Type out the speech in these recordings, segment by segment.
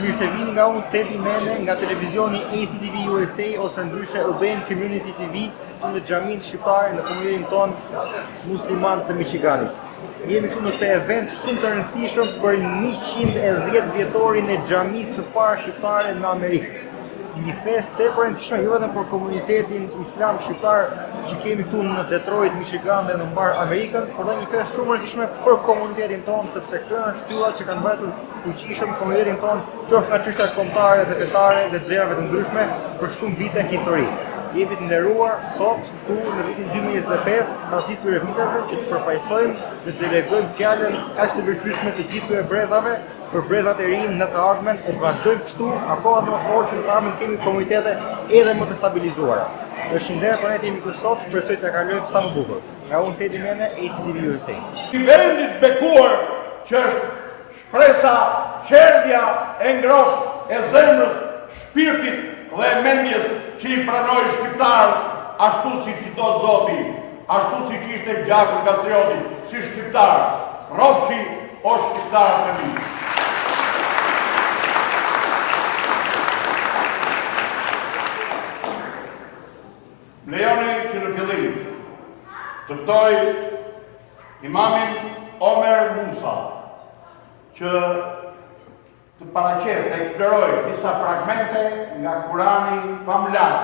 mirë se vini nga unë Teti Mene, nga televizioni ACTV USA ose ndryshe Urban Community TV në xhamin shqiptare në komunitetin ton musliman të Michiganit. Jemi këtu në këtë event shumë të rëndësishëm për 110 vjetorin e xhamisë së parë shqiptare në Amerikë. Një fest tepër e rëndësishme jo vetëm për komunitetin islam shqiptar që kemi këtu në Detroit, Michigan dhe në mbar Amerikën, por edhe një fest shumë e rëndësishme për komunitetin tonë, sepse këto janë shtyllat që kanë mbajtur fuqishëm komunitetin tonë, qoftë nga çështja kombëtare dhe fetare dhe vlerave të ndryshme për shumë vite histori. Jemi të nderuar sot këtu në vitin 2025, pas gjithë këtyre viteve, që të përfaqësojmë dhe të delegojmë fjalën kaq të virtyshme të gjithë këtyre brezave për brezat e rinj në të ardhmen, e vazhdojmë kështu akoma më fort që në të ardhmen kemi komunitete edhe më të stabilizuara. Përshëndetje për ne jemi këtu sot, shpresoj të kalojmë sa më bukur. Nga unë Teti Mene, ACTV USA. I vendit bekuar që është shpresa, qerdhja e ngrohtë e zemrës, shpirtit dhe mendjes që i pranoi shqiptar, ashtu si do Zoti, ashtu si ishte gjaku patrioti, si shqiptar, Ropshi o shqiptar të mi. Lejoni që në fillim të ftoj imamin Omer Musa që të paraqet të eksploroj disa fragmente nga Kurani famlar.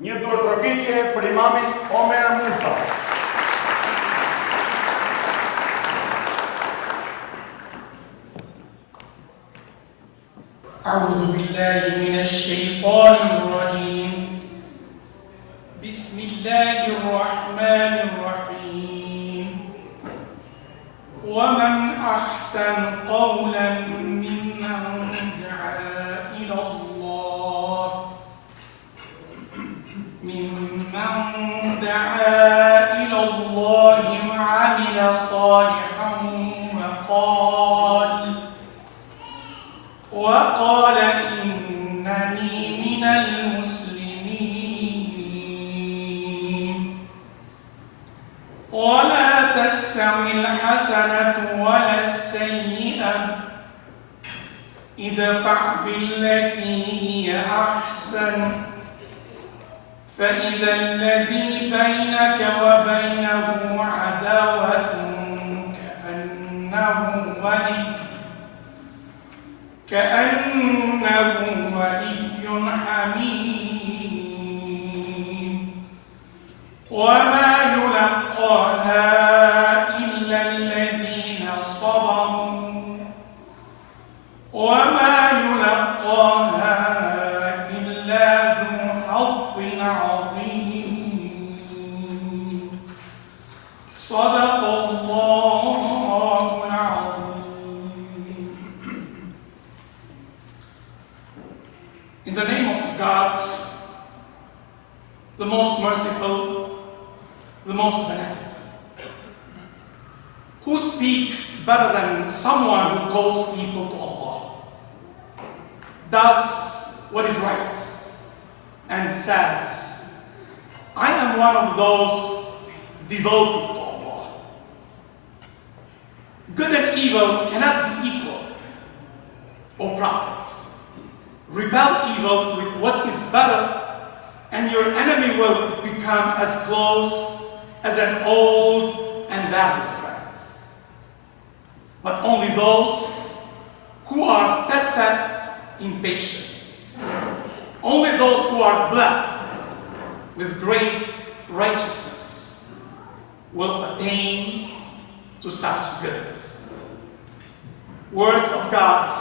Një duartërvitje për imamin Omer Musa. أعوذ بالله من الشيطان الرجيم بسم الله الرحمن الرحيم ومن أحسن قولا ممن دعا إلى الله وعمل صالحا وقال إنني من المسلمين ولا تستوي الحسنة ولا السيئة ادفع بالتي هي أحسن فإذا الذي بينك وبينه عداوة كأنه ولي حميم وما يلقاها إلا الذين صبروا وما يلقاها إلا ذو حظ عظيم صدق الله العظيم. In the name of God, the most merciful, the most beneficent, who speaks better than someone who calls people to Allah, does what is right, and says, I am one of those devoted to Allah. Good and evil cannot be equal or prophets. Rebel evil with what is better, and your enemy will become as close as an old and valued friend. But only those who are steadfast in patience, only those who are blessed with great righteousness will attain to such goodness. Words of God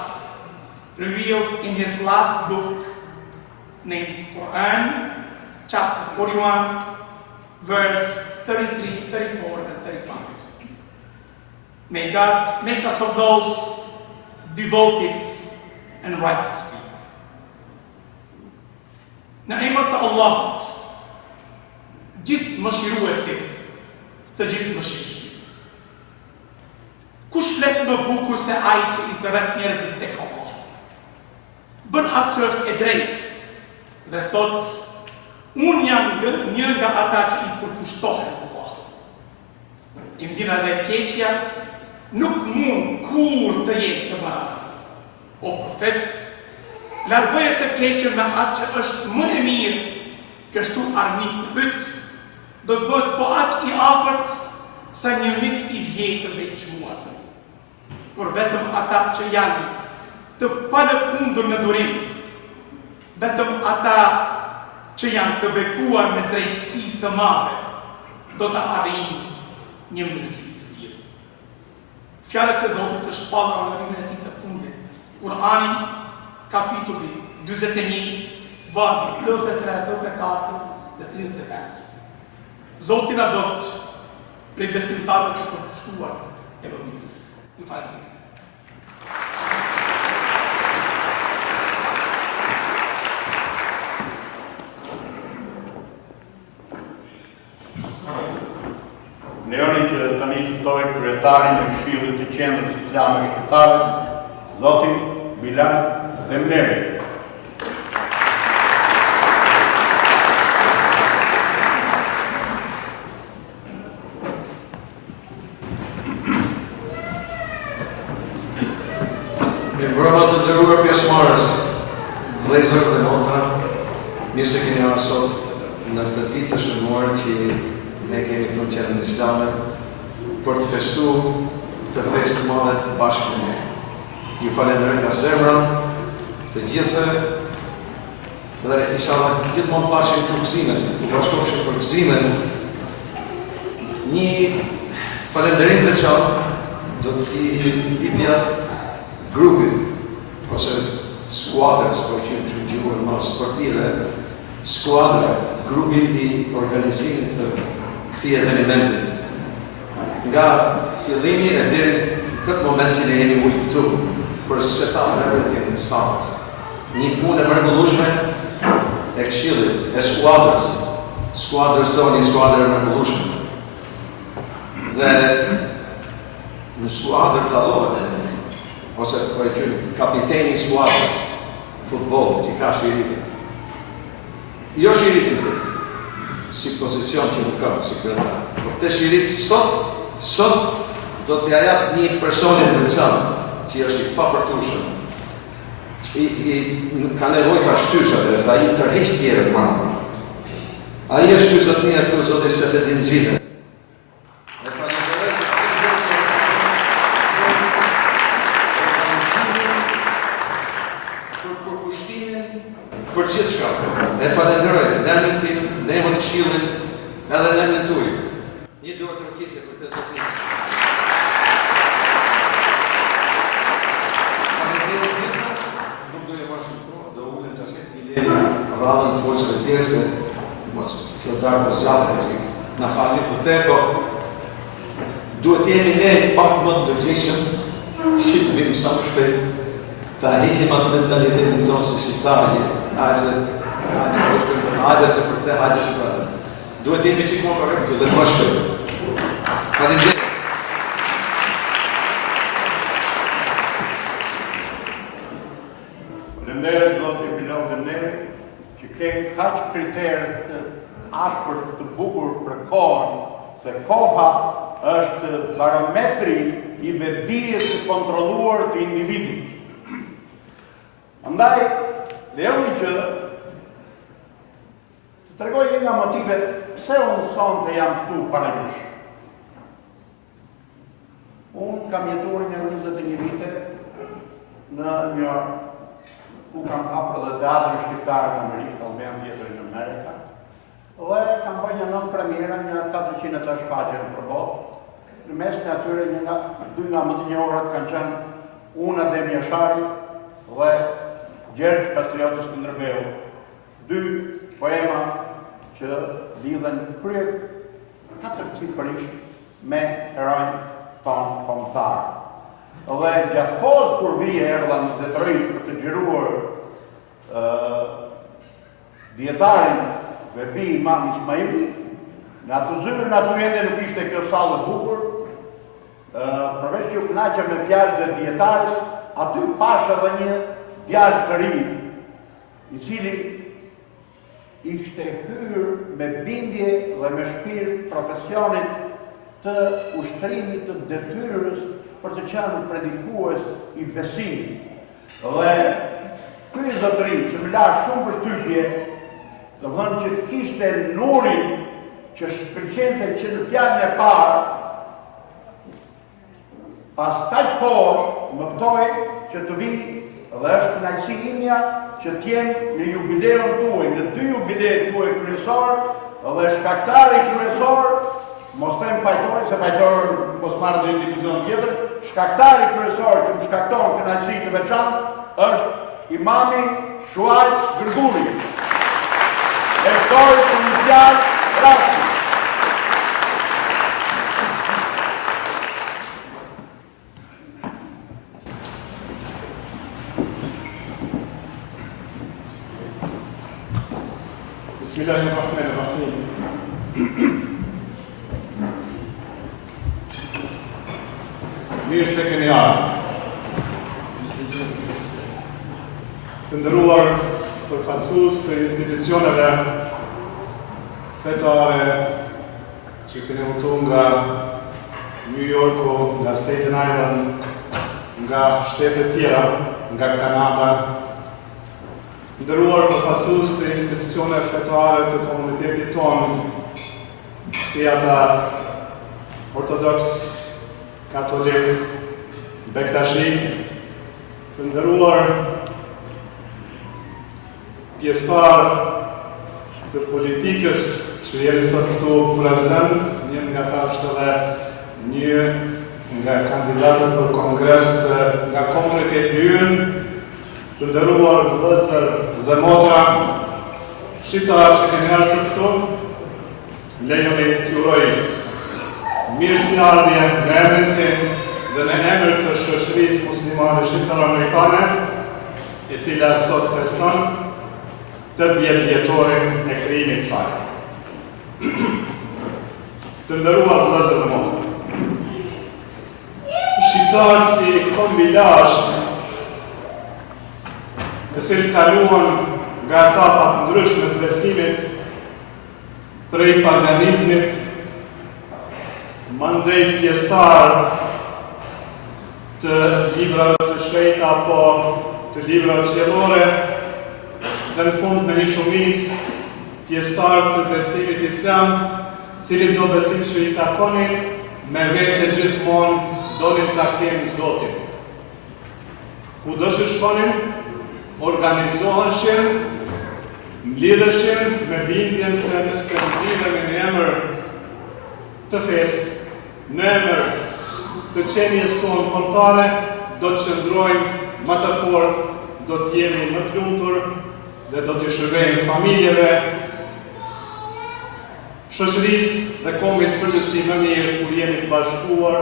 revealed in his last book named Quran, chapter 41, verse 33, 34, and 35. May God make us of those devoted and righteous people. Në emër të Allahut, gjithë mëshiruesit të gjithë mëshirshmit. Kush flet më bukur se ai që I thret njerëzit tek Allah? Bën atë që është e drejtë dhe thot, unë jam një nga ata që I përkushtohen Allahut. Imdina dhe keqja nuk mund kur të jetë të barabartë. O profet, largoje të keqen me atë që është më e mirë, kështu armiku yt do të bëhet po aq i afërt sa një mik i vjetër dhe i çmuar. Por vetëm ata që janë të palëkundur në durim, vetëm ata që janë të bekuar me drejtësi të madhe, do të arrijnë një mirësi të tillë. Fjalët e Zotit të shpallura në librin e tij të fundit, Kurani, kapitulli 41, vargu 33, 34 dhe 35. Zoti na bëft prej besimtarëve të përkushtuar e vëmendjes. Ju falenderoj. Leoni që tani të ftoj kryetarin e Këshillit të Qendrës Islame Shqiptare, Zotin Bilal Demneri. Mbrëma të nderuar pjesëmarrës, vëllezër dhe motra, mirë se keni ardhur sot në këtë ditë të shënuar që ne kemi këtu në Qendrën Islame për të festuar këtë festë të madhe bashkë me ne. Ju falenderoj nga zemra të gjithë dhe inshallah gjithmonë bashkë për gëzimin, u bashkofshim për gëzimin. Një falenderim të veçantë do t'i jepja grupit ose skuadrës, po që të quhen më sportive, skuadra, grupi i organizimit të këtij eventi. Nga fillimi e deri në këtë moment që ne jemi ujë këtu, për setup everything starts. Një punë e mrekullueshme e Këshillit, e skuadrës tonë, një skuadër e mrekullueshme. Dhe në skuadrë tallohet ose po e quajmë kapiteni i skuadrës futboll që ka shiritin. Jo shiritin si pozicion që nuk ka si kryetar. Por të shirit sot do t'ja jap një personi të veçantë që është i papërtueshëm. Ka nevojë ta shtysh atë, sa ai tërheq tjerët marrë. Ai është ky zotëria këtu zoti Sefedin Xhide. Për gjithë shka, e falenderoj, në emrin tim, në emrin të Këshillit, edhe në emrin tuaj. Një dorë të rëkitje për të zotin. Falenderoj gjithë, nuk do e marrë shumë kohë, do ulem të ashtë t'i lejë radhën folës të tjerë, se mos kjo darë për zjatë, na falni për te, po duhet jemi ne pak më të dërgjeshëm, që të vim sa më shpejt, ta heqim atë mentalitetin tonë se shqiptarë, hajde se për te, hajde se për te. Duhet jemi qikë më korekt, fillet më shpejt. Faleminderit. Faleminderit Zoti Bilal Demneri, që ke kaq kriterë të ashpër të bukur për kohën, se koha është barometri i vetdijes së kontrolluar të individit. Andaj, lejoni që të tregoj një nga motivet pse unë sonte jam këtu para jush. Unë kam jetuar një 21 vite në New York, ku kam hapur edhe teatrin shqiptar në Amerikë, Albanian Theatre in America, dhe kam bërë një 9 premiera, një 400 shfaqje në përballë. Në mes të atyre dy nga më të njohurat kanë qenë Una Demi Ashari dhe Gjergj Patrioti Skënderbeu, 2 poema që lidhen kryer 400% me heronjë tonë kombëtar. Dhe gjatë kohës kur vije erdha në Detroit për të xhiruar dietarin Verbi Imam Ismaili, në atë zyrën aty ende nuk ishte kjo sallë e bukur, përveç që u kënaqja me fjalët e dietarit, aty pash edhe një djalë të ri, i cili ishte hyrë me bindje dhe me shpirt profesionit të ushtrimit të detyrës për të qenë predikues i besimit. Dhe ky zotëri që më la shumë përshtypje, do thënë që kishte nurin që shpëlqente që në fjalën e parë, pas kaq kohësh më ftoi që të vi dhe është kënaqësi imja që t'jem në jubileun tuaj, në 2 jubilejt tuaj kryesor dhe shkaktari kryesor, mos them pajtor, se pajtor mos marrë në divizion tjetër, shkaktari kryesor që më shkakton kënaqësi të veçantë është imami Shuaj Gërguri, e shtori provincial Rasti. Bismillahirrahmanirrahim. Mirë se keni ardhur. Të nderuar përfaqësues të institucioneve fetare që keni udhëtuar nga New Yorku, nga Staten Island, nga shtete tjera, nga Kanada, nderuar përfaqësues të institucioneve fetare të komunitetit tonë, si ata ortodoks, katolik, bektashi, të nderuar pjesëtar të politikës që jeni sot këtu prezent, një nga ta është edhe një nga kandidatët për kongres nga komuniteti ynë, të nderuar vëllezër dhe motra, shqiptarë që keni ardhur këtu, lejoni t'ju uroj mirësiardhje në emrin tim dhe në emër të shoqërisë muslimane shqiptare-amerikane, e cila sot feston 80 vjetorin e krijimit të saj. Të nderuar vëllezër dhe motra, shqiptarë si kombilash të cilë kaluan nga etapat ndryshme të besimit, prej paganizmit, mandej pjesëtar të librave të shenjta apo të librave qiellore, dhe në fund me një shumicë pjesëtar të besimit islam, cili do besim që i takonin me vete gjithmonë donin ta kenë Zotin. Kudo që shkonin, organizoheshin, mblidheshin me bindjen se nëse mblidhe me një emër të fesë, në emër të qenies tonë kombëtare, do të qëndrojmë më të fortë, do të jemi më të lumtur dhe do të shërbejmë familjeve, shoqërisë dhe kombit përgjithësi më mirë kur jemi të bashkuar,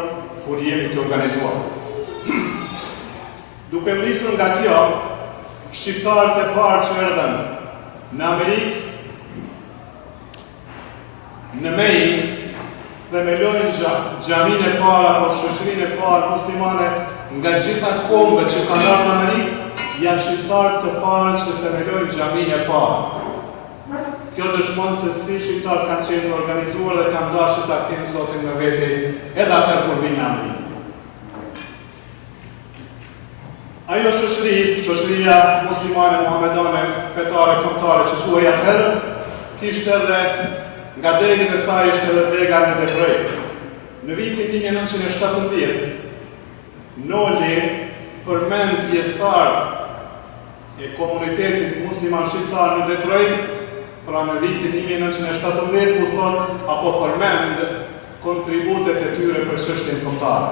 kur jemi të organizuar. Duke vlisur nga kjo, shqiptarët e parë që erdhen në Amerikë, në Mejin, themelojnë xhaminë e parë apo shoqërinë e parë muslimane nga gjitha kombet që kanë ardhur në Amerikë, janë shqiptarët të parë që themelojnë xhaminë e parë. Kjo dëshmon se si shqiptarët kanë qenë të organizuar dhe kanë dashur që ta kenë Zotin me veti edhe atëherë kur vinë në Amerikë. Ajo shoqëria muslimane muhamedane fetare kombëtare që quhej atëherë, kishte edhe nga degët e saj ishte edhe dega në Detroit. Në vitin 1917, Noli përmend pjesëtar e komunitetit musliman shqiptar në Detroit, pra në vitin 1917 u thot apo përmend kontributet e tyre për çështjen kombëtare.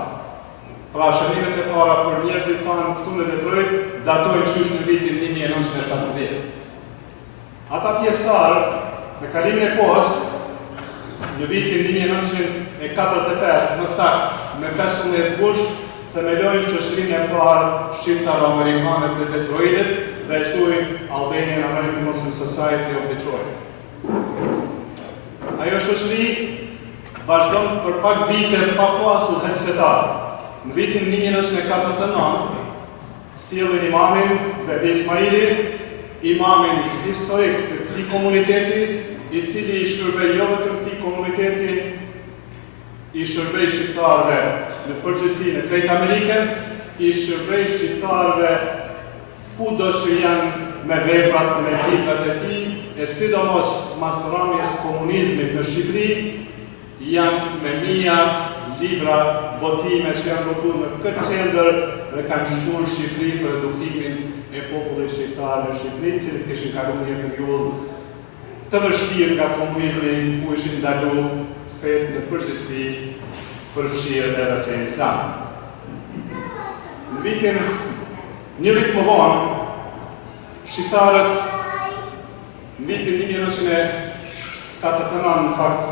Pra shënimet e para për njerëzit tanë këtu në Detroit datojnë qysh në vitin 1917. Ata pjesëtar, me kalimin e kohës, në vitin 1945, më saktë me 15 gusht, themelojnë shoqërinë e parë shqiptaro-amerikane të Detroitit dhe e quajnë Albanian American Muslim Society of Detroit. Ajo shoqëri vazhdon për pak vite pa pasur hecfetar. Në vitin 1949, sjellën imamin Vebi Ismaili, imamin historik të këtij komuniteti, i cili i shërbej jo vetëm këtij komuniteti, i shërbej shqiptarëve në përgjithësi në krejt Amerikën, i shërbej shqiptarëve kudo që janë me veprat, me librat e tij, e sidomos mas rrëmjes komunizmit në Shqipëri, janë me mija libra botime që janë botuar në këtë qendër dhe kanë shkuar Shqipëri për edukimin e popullit shqiptar në Shqipëri, cilët kishin kaluar një periudhë të vështirë nga komunizmi, ku ishin ndaluar fetë në përgjithësi, përfshirë edhe fenë islam. Në vitin, një vit më vonë, shqiptarët në vitin 1949 në fakt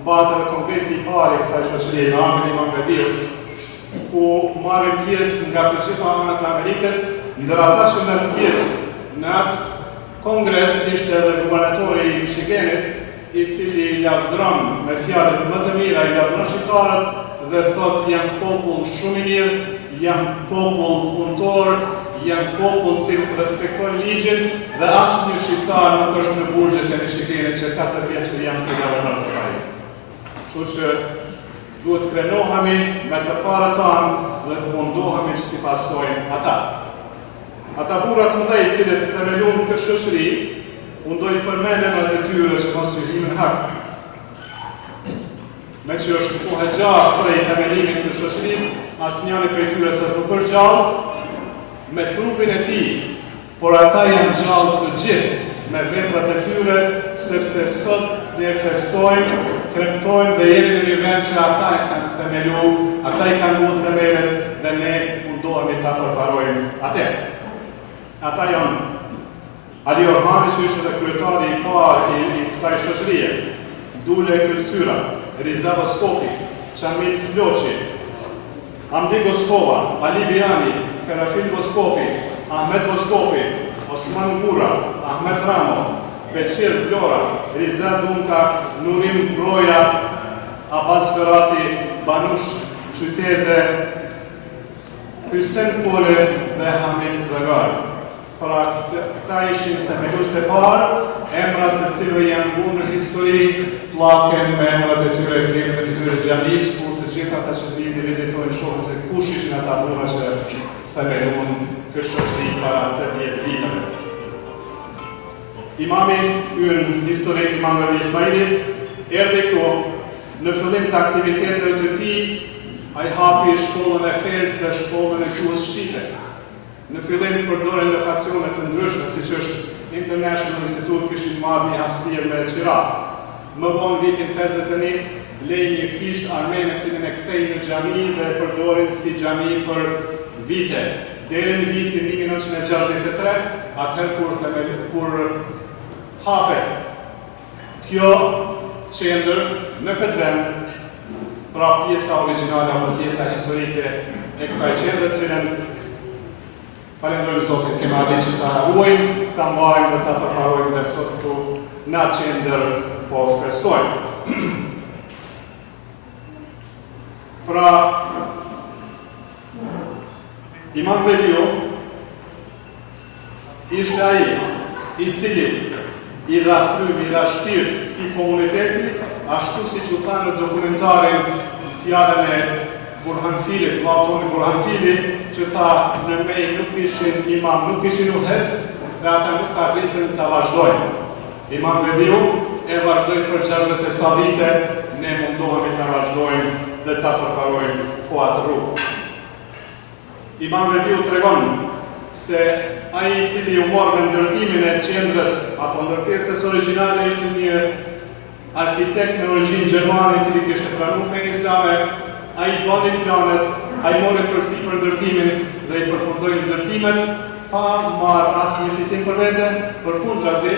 mbate edhe kongresi i parë i kësaj shoqërie në Anglin Imam Bebiut, ku marrin pjesë nga të gjitha anët e Amerikës, ndër ata që merr pjesë në atë kongres ishte edhe guvernatori i Michiganit, i cili lavdëron me fjalët më të mira, i lavdëron shqiptarët dhe thotë janë popull shumë i mirë, janë popull punëtor, janë popull që respektojnë ligjin dhe asnjë shqiptar nuk është në burgjet e Michiganit që 4 vjet që jam si guvernor të kaj. Kështu që duhet krenohemi me të parët tanë dhe mundohemi që t'i pasojnë ata. Ata burrat mëdhej cilët themelun këtë shoqëri, unë do i përmendem atë tyre që mos ju himin hak. Me që është kohë gjatë prej themelimit të shoqërisë, asnjëri prej tyre s'është nuk është gjallë me trupin e tij, por ata janë gjallë të gjithë me veprat e tyre, sepse sot ne festojmë, kremtojmë dhe jemi në një vend që ata e kanë themelu, ata i kanë mund themelet dhe ne mundohemi ta përparojmë atë. Ata janë Ali Orhani, që ishte dhe kryetari i parë i kësaj shoqërie, Dule Kërcyra, Riza Voskopi, Çamil Floqi, Hamdi Goskova, Ali Birani, Karafil Voskopi, Ahmet Voskopi, Osman Gura, Ahmet Ramo, Beqir Flora, Riza Dunka, Nurim Broja, Abbas Ferati, Banush Qyteze, Hysen Pole dhe Hamid Zagar. Pra këta ishin themelus të parë, emrat të cilëve janë bunë në histori, plaken me emrat e tyre kemi dhe në hyre xhamis, kur të gjitha ata që vini vizitojnë shohën se kush ishin ata burra që themelun këtë shoqëri para 80 viteve. Imami ynë historik Imam Bebi Ismaili erdhi këtu në fillim të aktiviteteve të tij, ai hapi shkollën e fesë dhe shkollën e gjuhës shqipe. Në fillim përdoren lokacione të ndryshme, siç është International Institute, kishin marrë një hapësirë me Qira. Më vonë vitin 51 lej një kishë armene cilën e kthej në xhami dhe e përdorin si xhami për vite. Deri në vitin 1963, atëherë kur hapet kjo qendër në këtë vend, pra pjesa origjinale apo pjesa historike e kësaj qendër, cilën falenderojmë Zotin, kemi arritur që ta ruajmë, ta mbajmë dhe ta përparojmë dhe sot këtu në atë qendër po festojmë. Pra, Imam Bebiu ishte ai i cili i dha frymë, i dha shpirt i komunitetit, ashtu siç u tha në dokumentarin fjalën e Burhanfilit, Antoni Burhanfilit, që tha në mej nuk ishin imam, nuk ishin uhes, dhe ata nuk arritën të vazhdojnë. Imam Bebiu e vazhdoj për 60 vite, ne mundohemi të vazhdojmë dhe të përparojmë po atë rrugë. Imam Bebiu tregon se ai i cili u mor me ndërtimin e qendrës apo ndërpjesës origjinale ishte një arkitekt me origjinë gjermane i cili kishte pranuar fenë islame, ai bani planet, ai mori përsi për ndërtimin dhe i përfundoi ndërtimet pa marrë asnjë fitim për vete, përkundrazi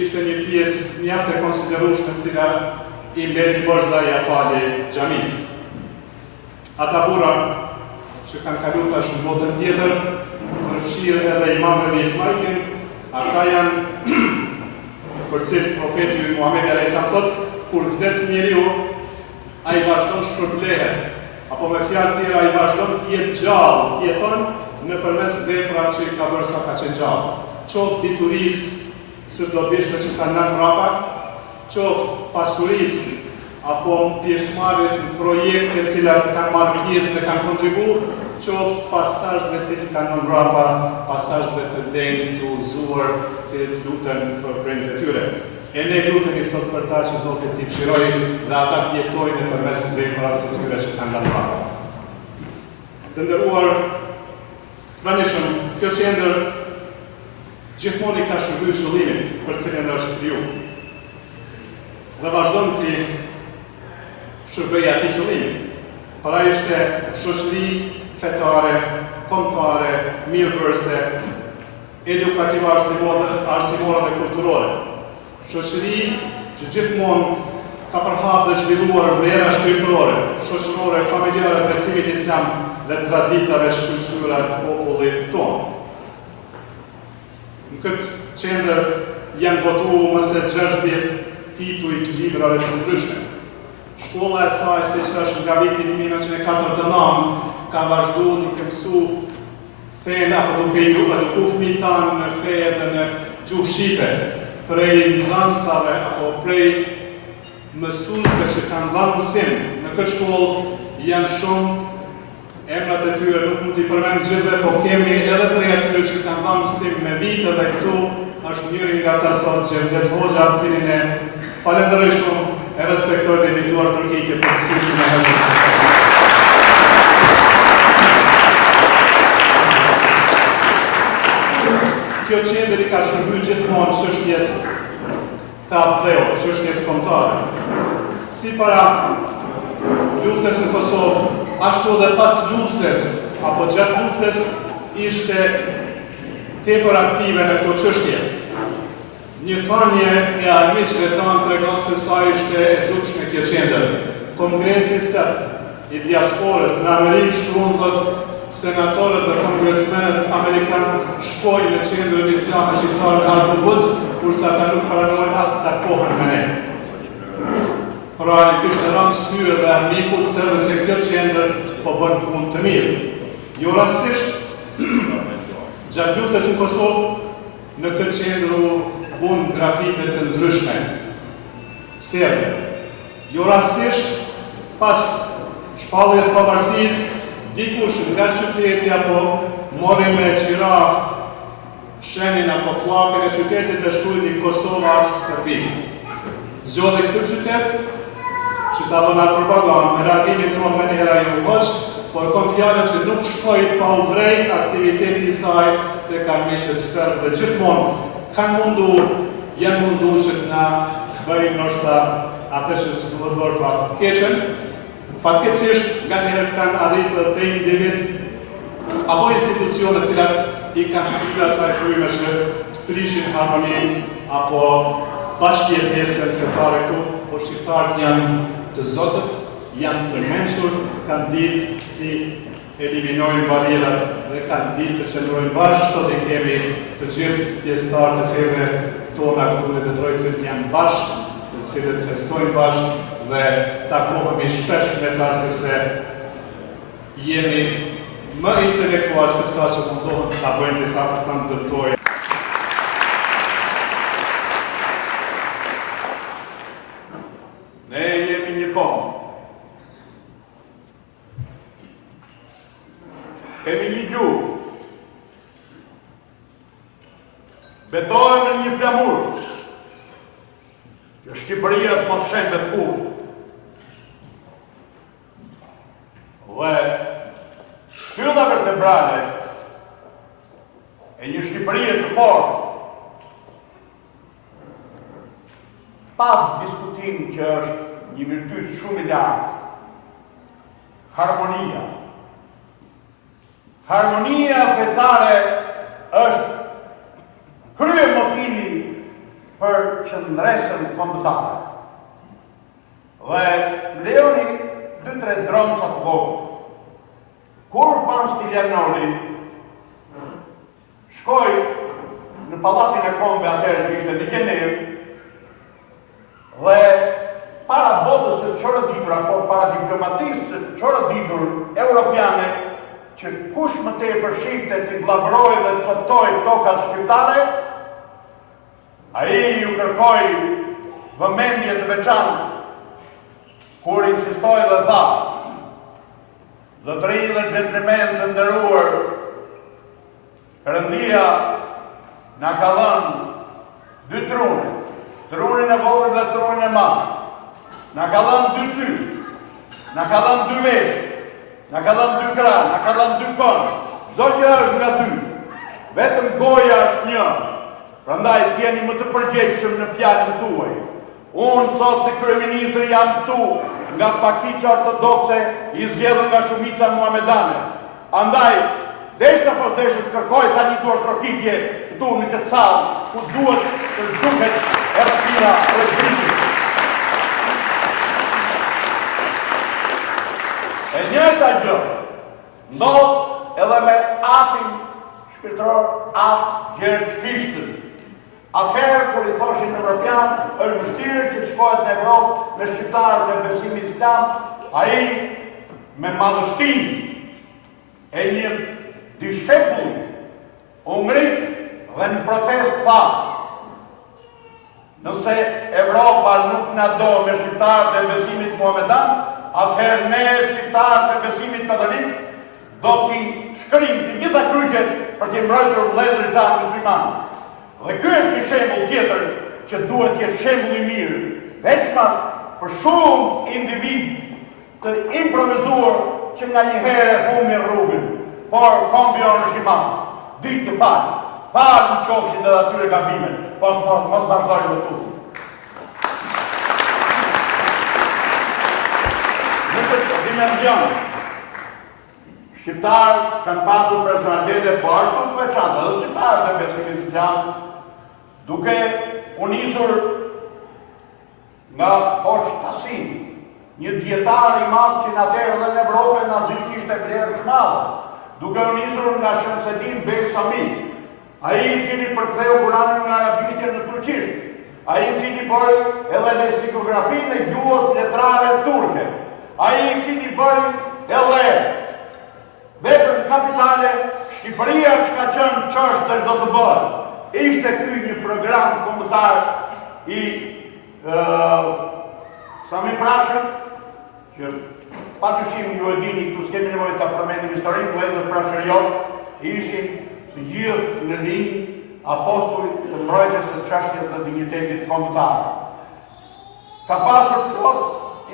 ishte një pjesë mjaft e konsiderueshme e cila i mbeti boshda i afali xhamis. Ata burra që kanë kaluar tash në botën tjetër, përfshirë edhe Imam Bebi Ismailin, ata janë për cilë profeti Muhamedi alayhis salam thotë, kur vdes njeriu, ai vazhdon shpërblehet, apo me fjalë tjera ai vazhdon të jetë gjallë, të jeton nëpërmes veprave që i ka bërë sa ka qenë gjallë. Qoftë diturisë së dobishme që kanë nërë mrapa, qoftë pasurisë apo pjesëmarrjes në projekte cilat kanë marrë pjesë dhe kanë kontribuar, qoftë pasazhve që kanë në mbrapa, pasazhve të denjë të uzuar që lutën për prindët e tyre. E ne lutemi sot për ta që Zoti t'i mëshirojë dhe ata të jetojnë përmes veprave të tyre që kanë në mbrapa. Të nderuar pranishëm, kjo qendër gjithmonë i ka shërbyer qëllimit për cilën është kriju. Dhe vazhdon të shërbejë atij qëllimi. Pra ishte shoqëri fetare, kombëtare, mirëbërëse, edukative arsimore dhe kulturore. Shoqëri që gjithmonë ka përhapur dhe zhvilluar vlera shpirtërore, shoqërore, familjare, besimit islam dhe traditave shkëlqyera të popullit tonë. Në këtë qendër janë votuar më se 60 tituj të librave të ndryshme. Shkolla e saj, siç është nga viti 1949, ka vazhduar duke mësuar fenë apo duke edukuar fëmijët tanë në fe dhe në gjuhë shqipe, prej nxënësave apo prej mësuesve që kanë dhënë mësim në këtë shkollë janë shumë. Emrat e tyre nuk mund t'i përmend gjithë, po kemi edhe prej atyre që kanë dhënë mësim me vite dhe këtu është njëri nga ata sot Xhevdet Hoxha, të cilin e falenderoj shumë, e respektoj dhe invituar Turqijtë për mësimin e Hoxhës. Kjo qendër i ka shërbyer gjithmonë çështjes të atdheut, çështjes kombëtare. Si para luftës në Kosovë, ashtu dhe pas luftës, apo gjatë luftës, ishte tepër aktive në këto çështje. Një thënie e armiqve tanë tregon se sa ishte e dukshme kjo qendër. Kongresi sërb i diasporës në Amerikë shkruan thotë senatorët dhe kongresmenët amerikanë shkojnë në qendrën islame shqiptare në Al-Quds, kurse ata nuk paranojnë as të takohen me ne. Pra i kishte rënë syre dhe armikut se kjo qendër po bën punë të mirë. Jo rastisht, gjatë luftës në Kosovë, në këtë qendër u bën grafite të ndryshme. Serbe. Jo rastisht, pas shpalljes pavarësisë, dikush nga qyteti apo mori me qira shenin apo pllakën e qytetit dhe shkruajti Kosova është Serbi. Zgjodhi këtë qytet që ta bëna propagandë me reagimin tonë me njëra ju hoq, por kom fjallën që nuk shkoj pa u vrejt aktiviteti i saj tek armiqët serb dhe gjithmonë janë mundu që të na bëjnë ndoshta atë që s'u duhet bërë pa të keqen. Fatkeqësisht nga njerë kanë arritë të individ apo institucionet cilat i kanë kryer asaj fryme që të prishin harmoninë apo bashkëjetesën fetare këtu, por shqiptarët janë të zotët, janë të mençur, kanë ditë të eliminojnë barierat dhe kanë ditë të qëndrojnë bashkë. Sot e kemi të gjithë pjesëtarët e feve tona këtu në Detroit që janë bashkë, të cilët festojnë bashkë dhe takohemi shpesh me ta sepse jemi më intelektual se sa që mundohen ta bëjnë disa për ta ndërtojnë. Ne jemi një kombë. Kemi një gjuhë. Betohemi në një flamur. Që Shqipëria të mos shembet kurrë. Dhe shtylla vertebrale e një Shqipërie të fortë, pa diskutim që është një virtyt shumë i lartë, harmonia. Harmonia fetare është krye motivi për qëndresën kombëtare. Dhe lejoni 2-3 dronca të vogël. Kur pan Stiljanovi shkoj në pallatin e kombëve atëherë që ishte në Gjenev, dhe para botës së çoroditur apo para diplomatisë së çoroditur europiane që kush më tepër shifte të vllavrojë dhe të thotojë tokat shqiptare, ai ju kërkoi vëmendje të veçantë kur insistoi dhe tha Zotërinj dhe gentlemen të nderuar, Perëndia na ka dhënë dy trune, trunin e vogël dhe trunin e madh. Na ka dhënë dy sy, na ka dhënë dy veshë, na ka dhënë dy krah, na ka dhënë dy këmbë. Çdo gjë është nga dy. Vetëm goja është një. Prandaj jeni më të përgjegjshëm në fjalën tuaj. Unë sot si kryeministri jam këtu nga pakiqa ortodokse i zgjedhur nga shumica muhamedane. Andaj, deshta pas deshët kërkoj tani duar trokitje këtu në këtë sallë, ku duhet të zhduket errësira e Krishtit. E njëjta gjë ndodh edhe me atin shpirtëror atë Gjergj Krishtën. Atëherë, kur i thoshin Evropian, është vështirë që të shkohet në Evropë me shqiptarët e besimit islam, ai me madhështinë e një dishepulli u ngrit dhe në protest tha: nëse Evropa nuk na do me shqiptarët e besimit muhamedan, atëherë ne shqiptarët e besimit katolik do t'i shkrim të gjitha kryqet për t'i mbrojtur vëllezërit tanë musliman. Dhe ky është një shembull tjetër që duhet të jetë shembull i mirë, veçmas për shumë individ të improvizuar që nga një herë humbin rrugën, por kampion është i madh. Ditë të falë në qofshin edhe atyre gabimet, mos vazhdojnë më tutje. Në këtë dimension, shqiptarët kanë pasur personalitete po ashtu të veçanta, edhe shqiptarët e besimit islam, duke u nisur nga Hoxh Tasin, një dietar i madh që atëherë edhe në Evropë nazi kishte vlerë të madhe, duke u nisur nga Shamseddin Bey Sami, ai i cili përktheu Kuranin nga arabishtja në turqisht, ai i cili bëri edhe leksikografinë e gjuhës letrare turke, ai i cili bëri edhe veprën kapitale Shqipëria që ka qenë ç'është dhe do të bëhet. Ishte ky një program kombëtar i Sami Prashën, që padyshim ju e dini, këtu s'kemi nevojë ta përmendim historinë, vëllezër Prashëriot ishin të gjithë në linjë apostuj të mbrojtjes së çështjes së dinjitetit kombëtar. Ka pasur plot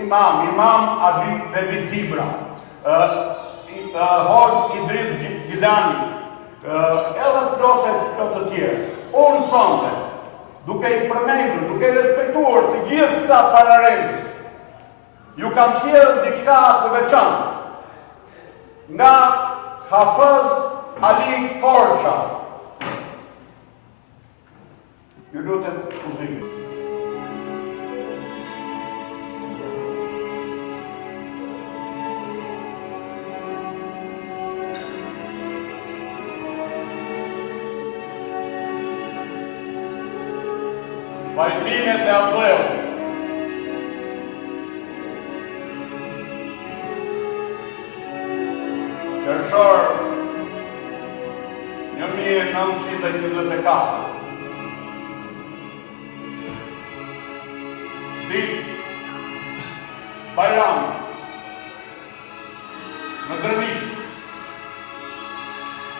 imam Haxhi Bebit Dibra, Hoxh Idris Gilani, edhe plotë të tjerë. Unë sonte, duke i përmendur, duke i respektuar të gjithë këta pararendës, ju kam sjellë diçka të veçantë nga Hafez Ali Korça. Ju lutem muzikë. Pajtimet e Adleut. Qershor 1924. Ditë Bajram në Drenic,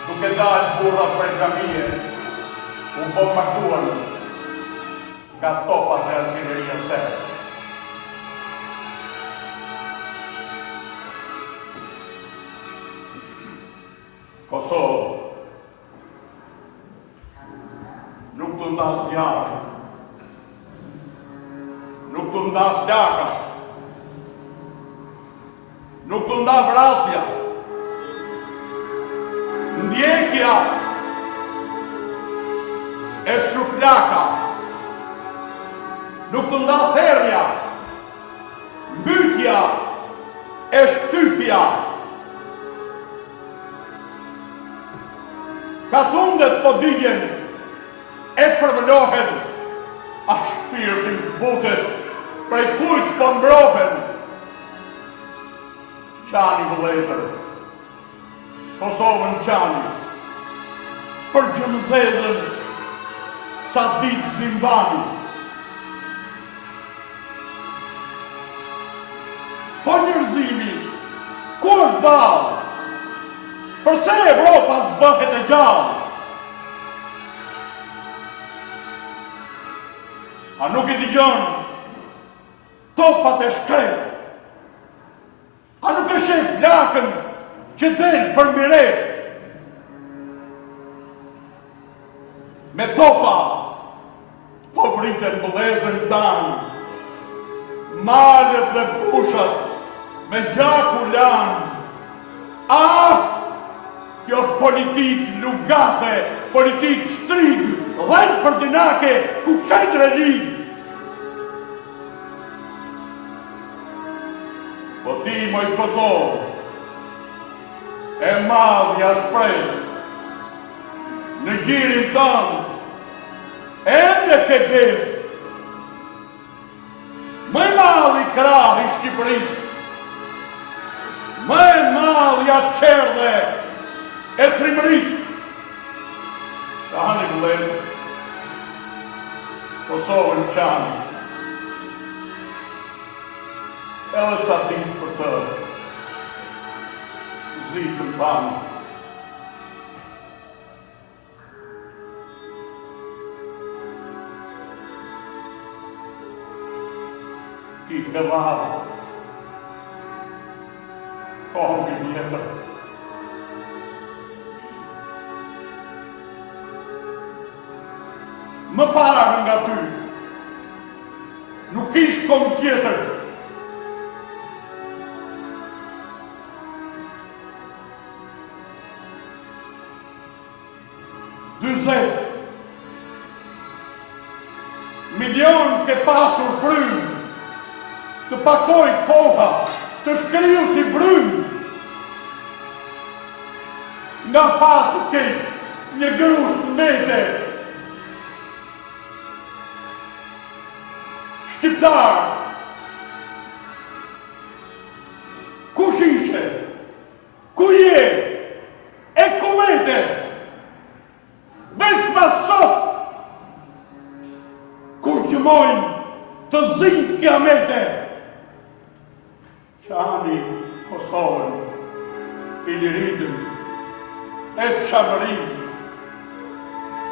duke dalë burrat për xhamie, u bombarduan nga topat e artilleria serbe. Kosovë nuk të ndas zjarri, nuk të ndas plaka, nuk të ndas vrasja, ndjekja e shuplaka, nuk të ndas therrja, mbytja e shtypja. Katundet po digjen e përbëlohen, a shpirtin të butet, prej kujt po mbrohen. Qani vëllezër, Kosovën qani, për Gjëmzezën sa ditë Zimbani. Po njërzimi, ku është balë? Përse Evropa bëhet e gjallë? A nuk i digjon topat e shkret? A nuk e shef lakën që del për miret? Me topa po vriten mbledhën tanë, malet dhe pushat me gjaku lanë. Ah, kjo politik lugate, politik shtrig, dhenë për dinake, ku qendre linë. Po ti, moj Kosovë, e madhja shprejtë, në gjirin tënë, ende ke desë, më madhi krahi Shqipërisë, më madhja qerdhe e trimërisë. Qani vëllezër, Kosovën qani, edhe ca ditë për të zitën banë. Ti belarë, kohën një vjetër, më parë nga ty, nuk ish kom tjetër. Milion ke pasur brymë, të pakoj koha, të shkriju si brymë. Nga patë kejtë një grush të mete. Shqiptar, kush ishe, ku je, e ku vete, veç ma sot, kur që mojnë të zinjtë kiamete. Qani Kosovën, Iliridën, e Pshamërin,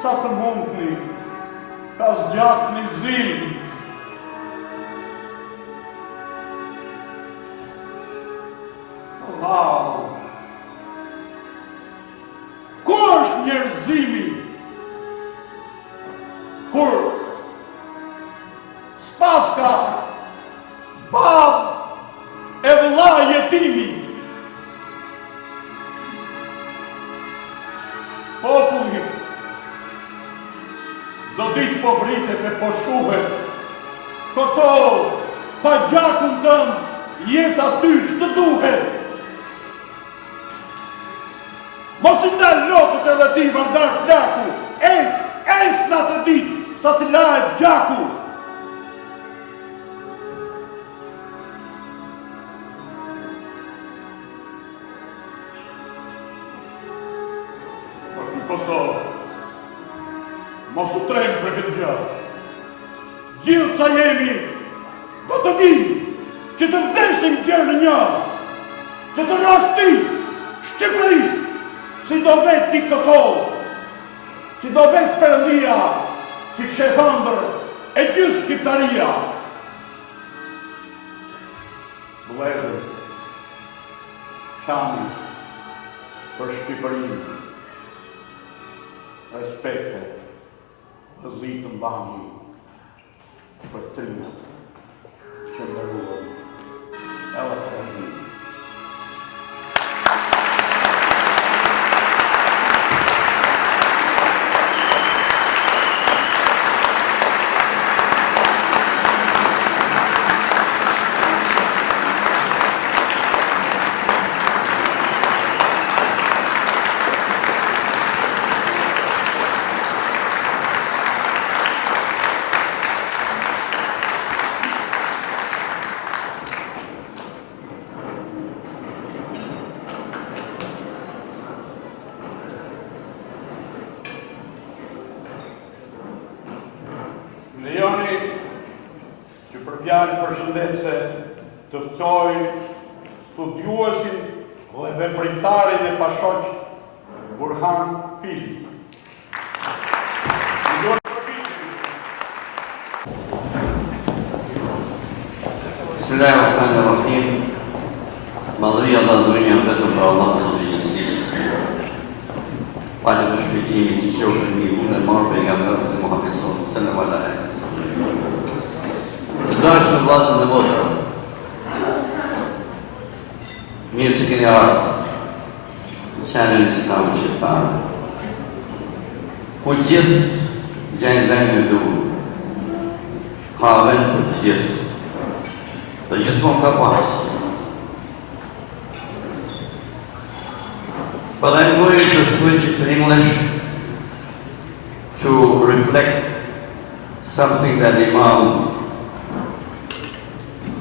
sa të mundni, ta zgjatni zinjë. Vau! Ku është njerëzimi? Kur s'paska babë e vëlla jetimi. Populli do ditë po vritet e po shuhet. Kosovë, pa gjakun tënë, jetë aty ç'të duhet. Mos i ndal lotët edhe ti vardar plaku, ejtë në të ditë, sa të lahet gjaku. Por ti Kosovë, mos u trejnë për këtë gjallë. Gjithë sa jemi, do të vinë, që të vdesim gjërë në një, që të rash ti, Shqipërisht, si do vetë ti Kosovë, si do vetë Perëndia, si shefandër e gjithë Shqiptaria. Vëllezër, qani për Shqipërinë, respekte dhe zitën bani për trinët që ndëruan edhe të ermin. Lejoni që për fjalë përshëndetse të ftoj studiuesin dhe veprimtarin e pashoq Burhan Fili. Bismillahirrahmanirrahim. Madhëria dhe ndrynja vetëm për Allah të Zotërisë. Falë të shpëtimit të qofshin mbi unë e marrë pejgamberit e Muhamedit sallallahu alaihi wasallam. Të dashur vëllezër dhe motra, mirë se keni ardhur në qenën Islam shqiptar. Ku gjithë gjenë vendin e duhur, ka vend për të gjithë. Dhe gjithmonë ka pas. But I'm going to switch to English to reflect something that Imam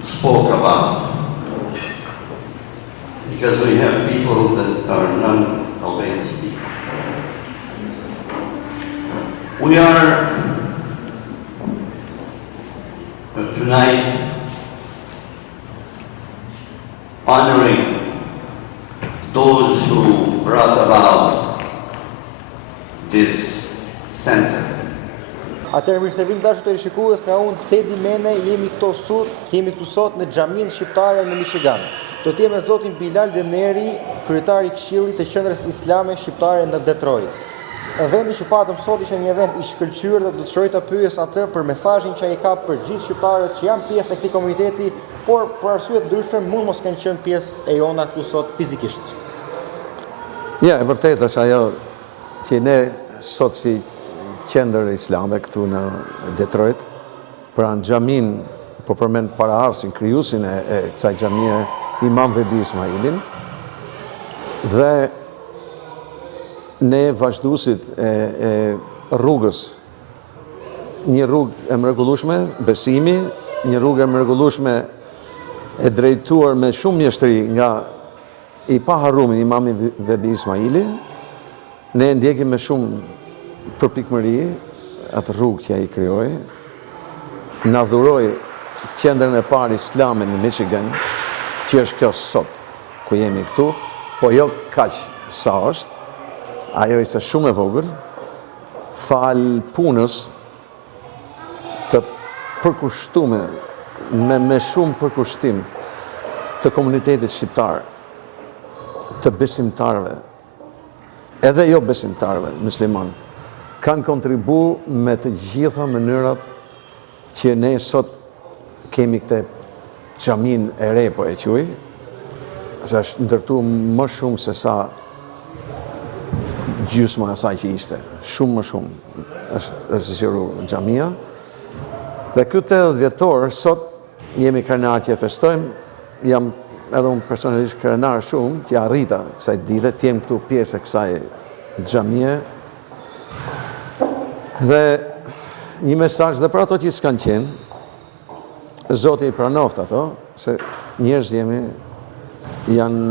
spoke about. Because we have people that are non-Albanian speakers. We are tonight honoring those who brought about this center. Atëherë mirë se vini dashur të rishikues, nga unë Tedi Mene, jemi këtu sot në xhaminë shqiptare në Michigan. Do të jemi me zotin Bilal Demneri, kryetari i Këshillit të Qendrës Islame Shqiptare në Detroit. Vendi që patëm sot ishte një event i shkëlqyer dhe do të shoj ta pyes atë për mesazhin që ai ka për gjithë shqiptarët që janë pjesë e këtij komuniteti, por për arsye të ndryshme mund mos kanë qenë pjesë e jona këtu sot fizikisht. Ja, e vërtet është ajo që ne sot si qendër islame këtu në Detroit, pra në xhamin, po përmend paraardhësin, krijuesin e kësaj xhamie, Imam Vebi Ismailin, dhe ne vazhduesit e rrugës, një rrugë e mrekullueshme, besimi, një rrugë e mrekullueshme e drejtuar me shumë mjeshtri nga i paharruar Imami Vebi Ismaili, ne ndjekim me shumë përpikmëri atë rrugë që ai krijoi, na dhuroi qendrën e parë islame në Michigan, që është kjo sot, ku jemi këtu, po jo kaq sa është, ajo ishte shumë e vogël, fal punës të përkushtuar me shumë përkushtim të komunitetit shqiptar, të besimtarëve, edhe jo besimtarëve, musliman, kanë kontribuar me të gjitha mënyrat që ne sot kemi këtë xhamin e re, po e quaj, se është ndërtuar më shumë se sa gjysma e asaj që ishte, shumë më shumë është zgjeru xhamia. Dhe ky 80 vjetor, sot jemi krenar që e festojmë, jam edhe unë personalisht krenar shumë që arrita kësaj dite, të jem këtu pjesë e kësaj xhamie. Dhe një mesazh dhe për ato që s'kan qenë, Zoti i pranoft ato, se njerëz janë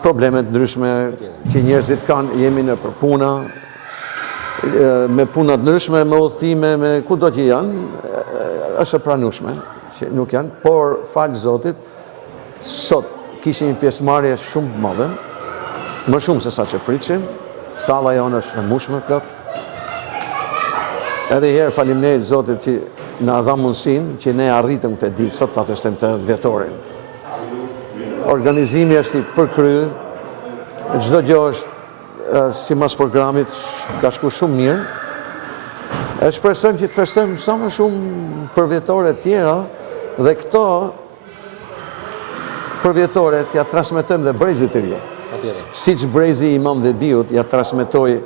problemet ndryshme që njerëzit kanë, jemi në për puna, me punat ndryshme, me udhëtime, me kudo që janë, është e pranueshme që nuk janë, por falë Zotit, sot kishim një pjesëmarrje shumë të madhe, më shumë se sa që pritshim, salla jonë është e mbushme plot. Edhe herë faleminderit Zotit që na dha mundësinë që ne arritëm këtë ditë sot ta festojmë të 80 vjetorin. Organizimi është i përkryer, çdo gjë është sipas programit, ka shkuar shumë mirë. E shpresojmë që të festojmë sa më shumë përvjetore të tjera dhe këto përvjetore t'ja transmetojmë dhe brezit të ri. Siç brezi i Imam Vebiut ja transmetoi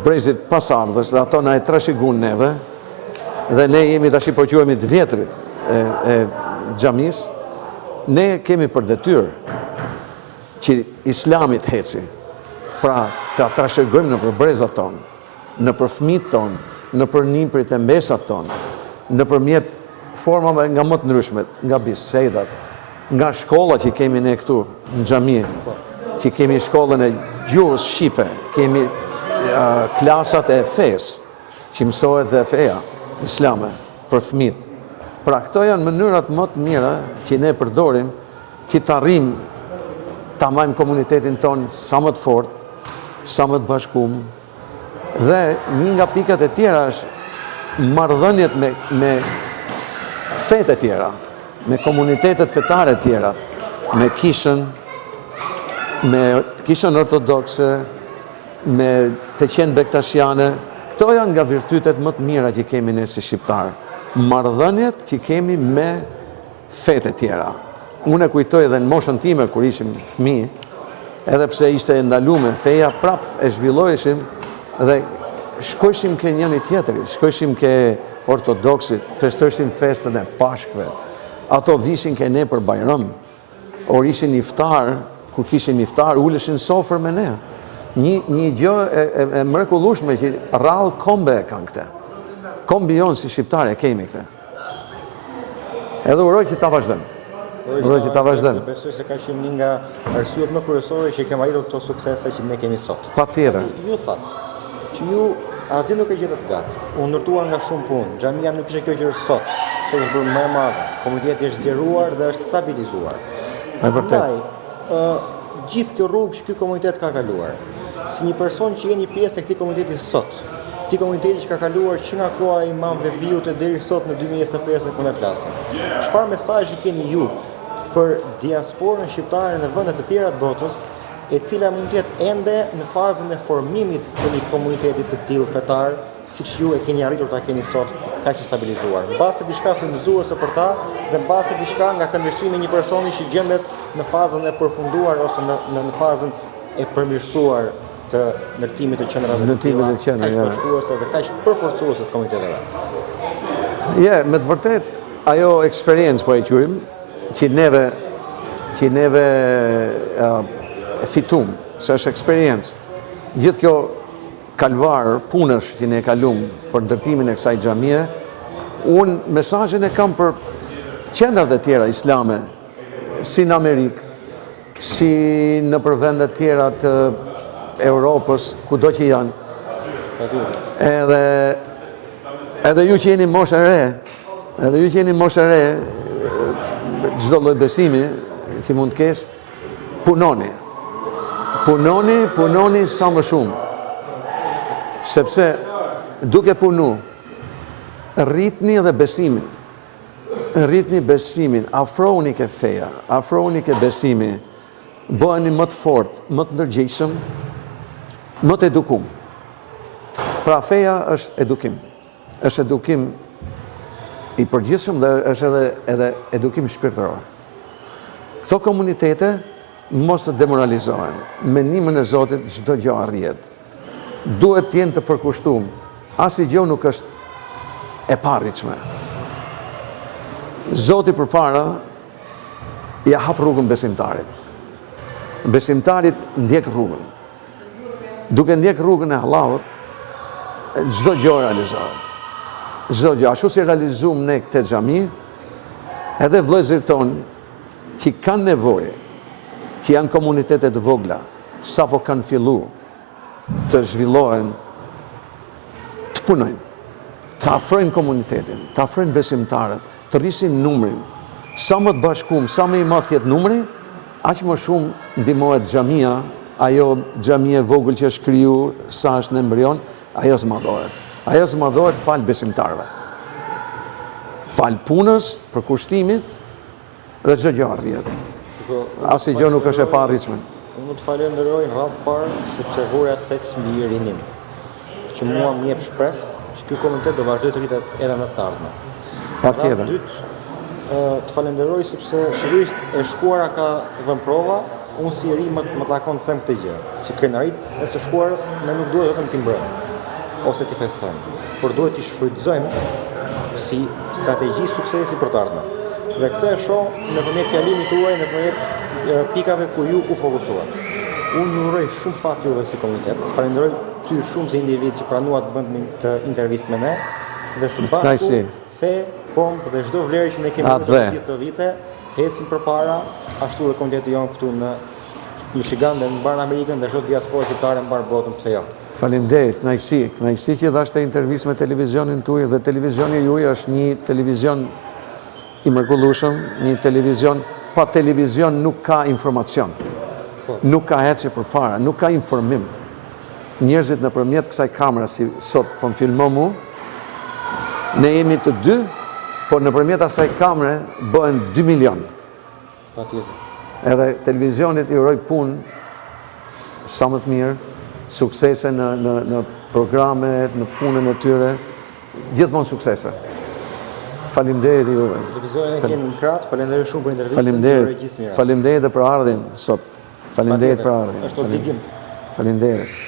brezit pasardhës dhe ato na e trashëguan neve, dhe ne jemi tash po quhemi të vjetrit e xhamisë. Ne kemi për detyrë që Islamit heci, pra të trashëgojmë në për brezat tonë, në për fëmijët tonë, në për nimprit e mbesat tonë, në përmjet formave nga më të ndryshmet, nga bisedat, nga shkolla që kemi ne këtu në xhami, që kemi shkollën e gjuhës shqipe, kemi klasat e fesë, që mësohet dhe feja islame për fëmijët. Pra këto janë mënyrat më të mira që ne përdorim që të arrijmë ta majmë komunitetin tonë sa më të fort, sa më të bashkum, dhe një nga pikat e tjera është marrëdhëniet me fete tjera, me komunitetet fetare tjera, me kishën ortodokse, me të qenë bektashiane. Këto janë nga virtytet më të mira që kemi ne si shqiptarë. Marrëdhëniet që kemi me fete tjera. Unë e kujtoj edhe në moshën time, kur ishim fëmijë, edhe pse ishte e ndalume, feja prap e zhvilloheshim dhe shkojshim ke njëri tjetëri, shkojshim ke ortodoksit, festoshim festën e Pashkve. Ato vishin ke ne për Bajram, or ishin iftar, kur kishin iftar, uleshin sofër me ne. Një gjë e mrekullueshme që rrallë kombe e kanë këte. Kombi jonë si shqiptare kemi këte. Edhe uroj që ta vazhdojmë. Besoj se ka qenë një nga arsyet më kryesore që kemi arritur këto suksese që ne kemi sot. Patjetër. Ju thatë që ju asgjë nuk e gjetët gatë. U ndërtuar nga shumë punë. Xhamia nuk ishte kjo që është sot, që është bërë më e madhe. Komuniteti është zgjeruar dhe është stabilizuar. E vërtet. Gjithë kjo rrugë që ky komunitet ka kaluar, si një person që jeni pjesë e këtij komuniteti sot, këtij komuniteti që ka kaluar që nga koha e Imam Vebiut deri sot në 2025 ku ne flasim. Çfarë mesazhi keni ju për diasporën shqiptare në vende të tjera të botës, e cila mund të jetë ende në fazën e formimit të një komuniteti të tillë fetar, siç ju e keni arritur ta keni sot, kaq i stabilizuar. Mbase diçka frymëzuese për ta dhe mbase diçka nga këndvështrimi i një personi që gjendet në fazën e përfunduar ose në fazën e përmirësuar të ndërtimit të qendrave të tilla, kaq bashkuese dhe kaq përforcuese të komuniteteve. Me të vërtet, ajo eksperiencë po e quajmë, që neve fitum, se është eksperiencë. Gjithë kjo kalvar, punësh që ne kalum për ndërtimin e kësaj xhamie, unë mesazhin e kam për qendrat e tjera islame, si në Amerikë, si në për vendet tjera të Europës, kudo që janë. Edhe ju që jeni moshë e re, çdo lloj besimi që mund të kesh, punoni sa më shumë. Sepse duke punu, rritni dhe besimin. Rritni besimin, afrohuni ke feja, afrohuni ke besimi, bëheni më të fort, më të ndërgjegjshëm, më të edukum. Pra feja është edukim. Është edukim i përgjithshëm dhe është edhe edukim shpirtëror. Këto komunitete mos të demoralizohen. Me ndihmën e Zotit çdo gjë arrihet. Duhet të jenë të përkushtuar. Asnjë gjë nuk është e parritshme. Zoti përpara ja hap rrugën besimtarit. Besimtarit ndjek rrugën. Duke ndjek rrugën e Allahut, çdo gjë realizohet. Çdo gjë, ashtu si realizuam ne këtë xhami, edhe vëllezërit tonë që kanë nevojë, që janë komunitete të vogla, sapo kanë filluar të zhvillohen, të punojnë, të afrojnë komunitetin, të afrojnë besimtarët, të rrisin numrin. Sa më të bashkuar, sa më i madh jetë numri, aq më shumë ndihmohet xhamia, ajo xhamia e vogël që është krijuar, sa është në embrion, ajo zmadhohet. Ajo zmadhohet fal besimtarëve. Fal punës, përkushtimit dhe çdo gjë arrihet. Asnjë gjë nuk është e parritshme. Unë të falenderoj në radhë parë, sepse vura theks mbi rinin, që mua më jep shpresë që ky komunitet do vazhdoj të rritet edhe në të ardhmen. Patjetër. Radhë dytë, të falenderoj sepse shërisht e shkuara ka dhënë prova, unë si i ri më takon të them këtë gjë, që krenarit e së shkuarës ne nuk duhet vetëm t'i mbrojmë ose t'i festojmë, por duhet t'i shfrytëzojmë si strategji suksesi për të ardhmen. Dhe këtë e shoh nëpërmjet fjalimit tuaj, nëpërmjet pikave ku ju u fokusuat. Unë ju uroj shumë fat juve si komunitet. Falenderoj ty shumë si individ që pranuat të bëni të intervistë me ne dhe së bashku fe, komb dhe çdo vlerë që ne kemi të gjithë këto vite, të ecim përpara, ashtu dhe komuniteti jon këtu në Michigan dhe në mbar Amerikën dhe çdo diasporë shqiptare në mbar botën, pse jo. Faleminderit, kënaqësi që dhashte intervistë me televizionin tuaj dhe televizioni juaj është një televizion i mrekullueshëm, një televizion, pa televizion nuk ka informacion. nuk ka ecje përpara, nuk ka informim. Njerëzit nëpërmjet kësaj kamera si sot po më filmon mu, ne jemi të dy, por nëpërmjet asaj kamere bëhen 2 milion. Edhe televizionit i uroj punë sa më të mirë, suksese në programet, në punën e tyre, gjithmonë suksese. Faleminderit juve. Televizionin e keni në krah, faleminderit shumë për intervistën. Faleminderit. Gjithë mirë. Faleminderit edhe për ardhin sot. Faleminderit për ardhin. Është obligim. Faleminderit.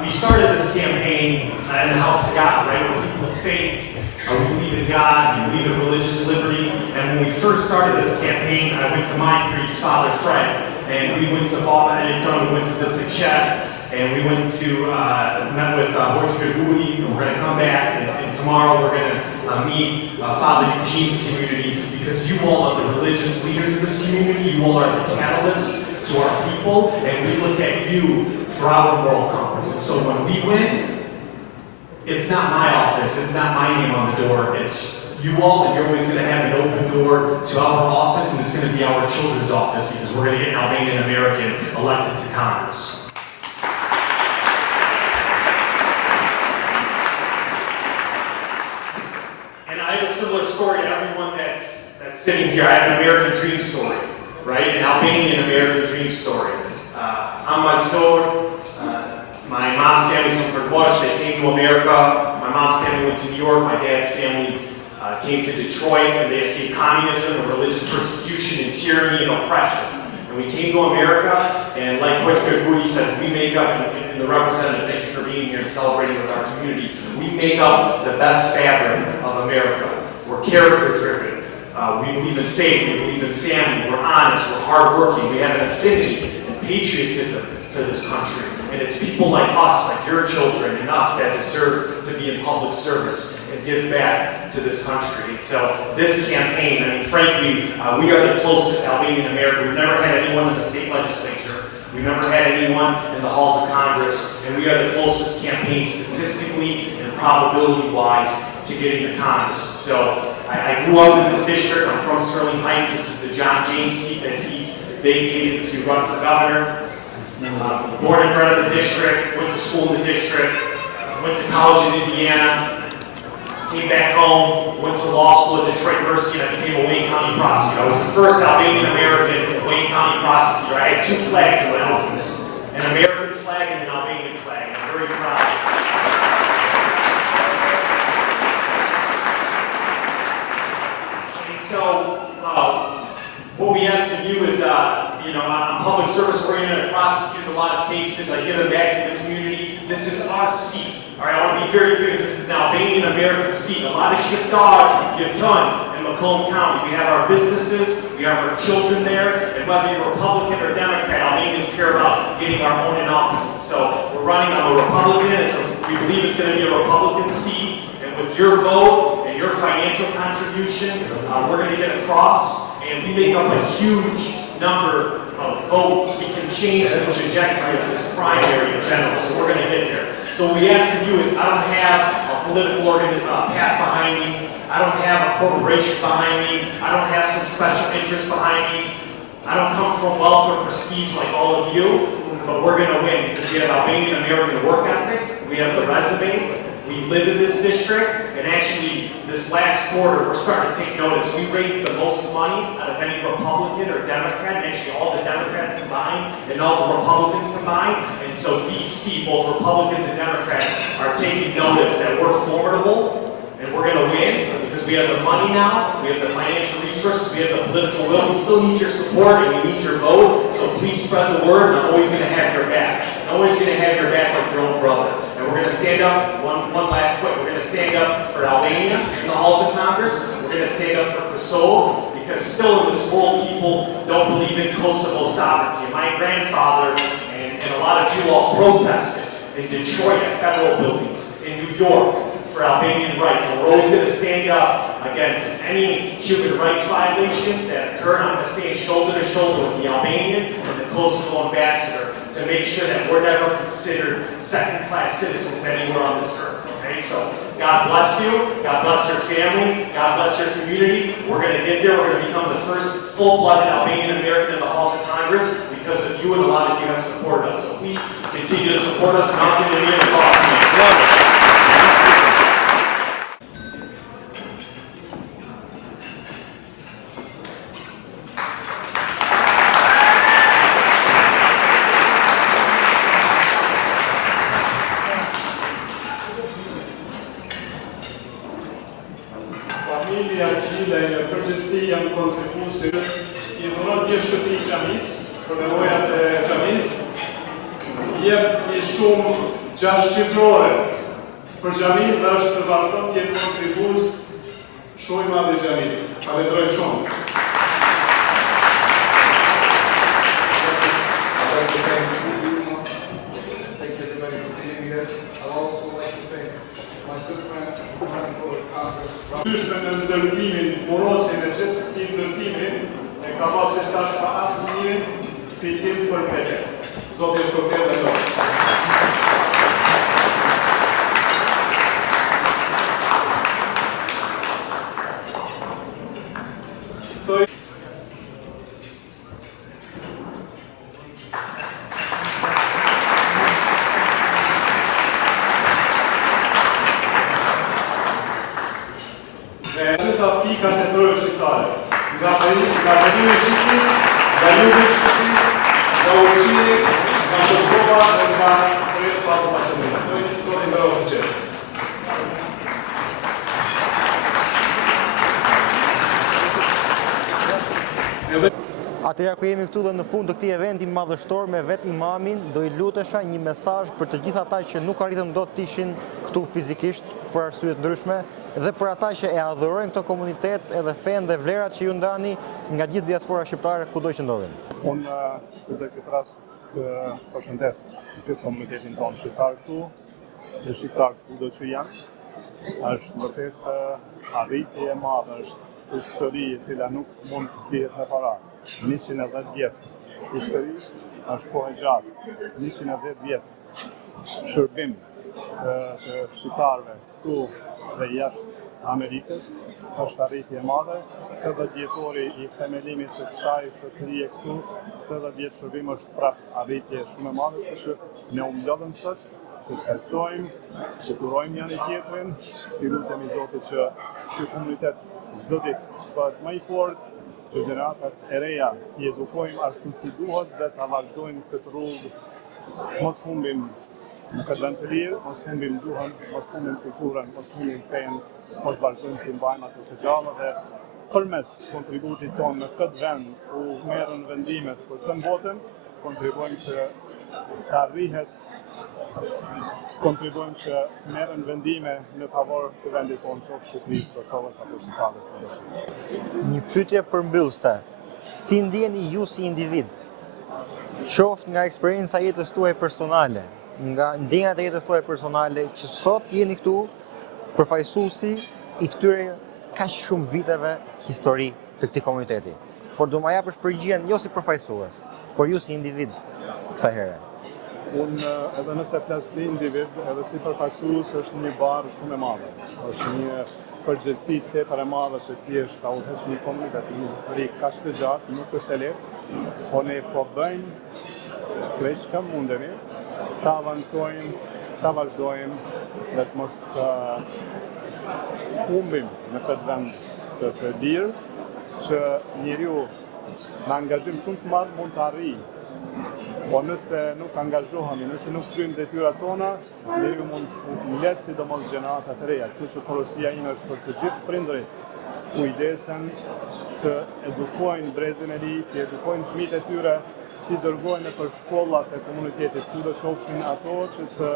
We started this campaign in the House of God, right? We're people of faith. We believe in God. We believe in religious liberty. And when we first started this campaign, I went to my priest, Father Fred, and we went to Baba Eliton, we went to the Czech, and we went to met with Horchka Gudi, and we're going to come back, and tomorrow we're going to meet Father Eugene's community, because you all are the religious leaders of this community. You all are the catalysts to our people, and we look at you for our moral compass. And so when we win, it's not my office, it's not my name on the door, it's you all, and you're always going to have an open door to our office, and it's going to be our children's office, because we're going to get an Albanian American elected to Congress. And I have a similar story to everyone that's sitting here. I have an American dream story, right? An Albanian American dream story. I'm Mansur. My mom's family's from Fort They came to America. My mom's family went to New York. My dad's family came to Detroit, and they escaped communism and religious persecution and tyranny and oppression. And we came to America, and like Horchka Gudi said, we make up, and the representative, thank you for being here and celebrating with our community, we make up the best fabric of America. We're character driven. We believe in faith, we believe in family, we're honest, we're hardworking, we have an affinity and patriotism to this country. And it's people like us, like your children and us, that deserve to be in public service and give back to this country. And so this campaign, I mean, frankly, we are the closest Albanian American. We've never had anyone in the state legislature. We've never had anyone in the halls of Congress. And we are the closest campaign statistically and probability-wise to getting to Congress. So I grew up in this district. I'm from Sterling Heights. This is the John James seat that he's vacated to run for governor. Born and bred in the district, went to school in the district, went to college in Indiana, came back home, went to law school at Detroit University, and I became a Wayne County prosecutor. I was the first Albanian American Wayne County prosecutor. I had 2 flags in my office, an American flag and an Albanian flag, and I'm very proud. And so, what we ask of you is, I'm public service oriented, I prosecute a lot of cases, I give them back to the community. This is our seat. All right, I want to be very clear, this is an Albanian American seat. A lot of shit dog get done in Macomb County. We have our businesses, we have our children there, and whether you're Republican or Democrat, Albanians care about getting our own in office. So we're running on the Republican, we believe it's going to be a Republican seat, and with your vote and your financial contribution, we're going to get across, and we make up a huge number of votes. We can change the trajectory of this primary in general, so we're going to get there. So what we ask of you is, I don't have a political path behind me, I don't have a corporation behind me, I don't have some special interest behind me, I don't come from wealth or prestige like all of you, but we're going to win because we have Albanian American work ethic, we have the resume, we live in this district, and actually this last quarter we're starting to take notice. We raised the most money out of any Republican or Democrat, and actually all the Democrats combined and all the Republicans combined. And so DC, both Republicans and Democrats, are taking notice that we're formidable and we're going to win because we have the money now, we have the financial resources, we have the political will. We still need your support and we need your vote, so please spread the word, and I'm always going to have your back. I'm always going to have your back like your own brother. And we're going to stand up, one last quick, we're going to stand up for Albania in the halls of Congress. We're going to stand up for Kosovo, because still in this world people don't believe in Kosovo sovereignty. And my grandfather and a lot of you all protested in Detroit at federal buildings, in New York, for Albanian rights. And we're always going to stand up against any human rights violations that occur. And I'm going to stand shoulder to shoulder with the Albanian and the Kosovo ambassador to make sure that we're never considered second-class citizens anywhere on this earth. Okay? Okay, so God bless you, God bless your family, God bless your community. We're going to get there. We're going to become the first full-blooded Albanian American in the halls of Congress because of you, and a lot of you have supported us. So please continue to support us. Mountain Indian and Boston. Familja Gjile në përgjithësi janë kontribuesi i dhuron një shtëpi xhamis për nevojat e xhamis. Jep një shumë 6 shifrore për xhamin dhe është vazhdon të jetë kontribues shumë i madh i xhamis. Falenderoj shumë. Thank you everybody for being here. I'd also like to thank my good friend running for Congress. Qyshme në ndërtimin, morosin e gjithë këtij ndërtimi e ka pasur tash pa asnjë fitim për vete. Zoti e shpërblet dhe gjitha pikat e tërë shqiptare, nga venimi i Shqipërisë, nga jugu i Shqipërisë, nga ushqimi, nga Kosova dhe nga rrethpa të Maqedonisë. Zoti nderoft të gjithë. Atëherë ku jemi këtu dhe në fund të këtij eventi madhështor me vetë imamin, do i lutesha një mesazh për të gjithë ata që nuk arritën dot të ishin këtu fizikisht për arsye të ndryshme dhe për ata që e adhurojnë këtë komunitet edhe fenë dhe vlerat që ju ndani nga gjithë diaspora shqiptare kudo që ndodhen. Unë në këtë rast të përshëndes gjithë komunitetin tonë shqiptar këtu, dhe shqiptar kudo që janë. Është vërtet arritje e madhe, është histori e cila nuk mund të blihet me para. 110 vjetë histori është kohë e gjatë, 110 vjetë shërbim të shqiptarëve këtu dhe jashtë Amerikës është arritje e madhe. 80 vjetori i themelimit të kësaj shoqërie këtu, 80 vjetë shërbim është prapë arritje shumë e madhe, që ne u mbledhëm sot që të festojmë, që të urojmë njëri tjetrin, të lutemi Zotit që ky komunitet çdo ditë bëhet më i fortë, që gjeneratat e reja t'i edukojmë ashtu si duhet dhe ta vazhdojmë këtë rrugë, mos humbim në këtë vend të lirë, mos humbim gjuhën, mos humbim kulturën, mos humbim fenë, mos vazhdojmë të mbajmë ato të gjalla dhe përmes kontributit tonë në këtë vend ku merren vendimet për të botën, kontribuojmë që të arrihet, kontribuojmë që merren vendime në favor të vendit tonë, qoftë Shqipërisë, Kosovës apo Shqipërisë. Një pyetje përmbyllëse. Si ndjeni ju si individ? Qoftë nga eksperjenca e jetës tuaj personale, nga ndjenjat e jetës tuaj personale, që sot jeni këtu përfaqësuesi i këtyre kaq shumë viteve histori të këtij komuniteti. Por do ma japësh përgjigjen jo si përfaqësues, por ju si individ kësaj here. Unë edhe nëse flas si individ, edhe si përfaqësues është një barë shumë e madhe. Është një përgjegjësi tepër e madhe që thjesht ta udhëhesh një komunitet një histori kaq të gjatë, nuk është e lehtë, po ne po bëjmë krejt çka mundemi, ta avancojmë, ta vazhdojmë dhe të mos humbim në këtë vend të lirë, që njeriu në angazhim shumë të madh mund të arrijë. Po nëse nuk angazhohemi, nëse nuk kryejmë detyrat tona, njeriu mund të lësh sidomos gjeneratat e reja. Kështu që porosia ime është për të gjithë prindërit kujdesen të edukojnë brezin e ri, të edukojnë fëmijët e tyre, të dërgojnë nëpër shkollat e komunitetit, kudo qofshin ato që të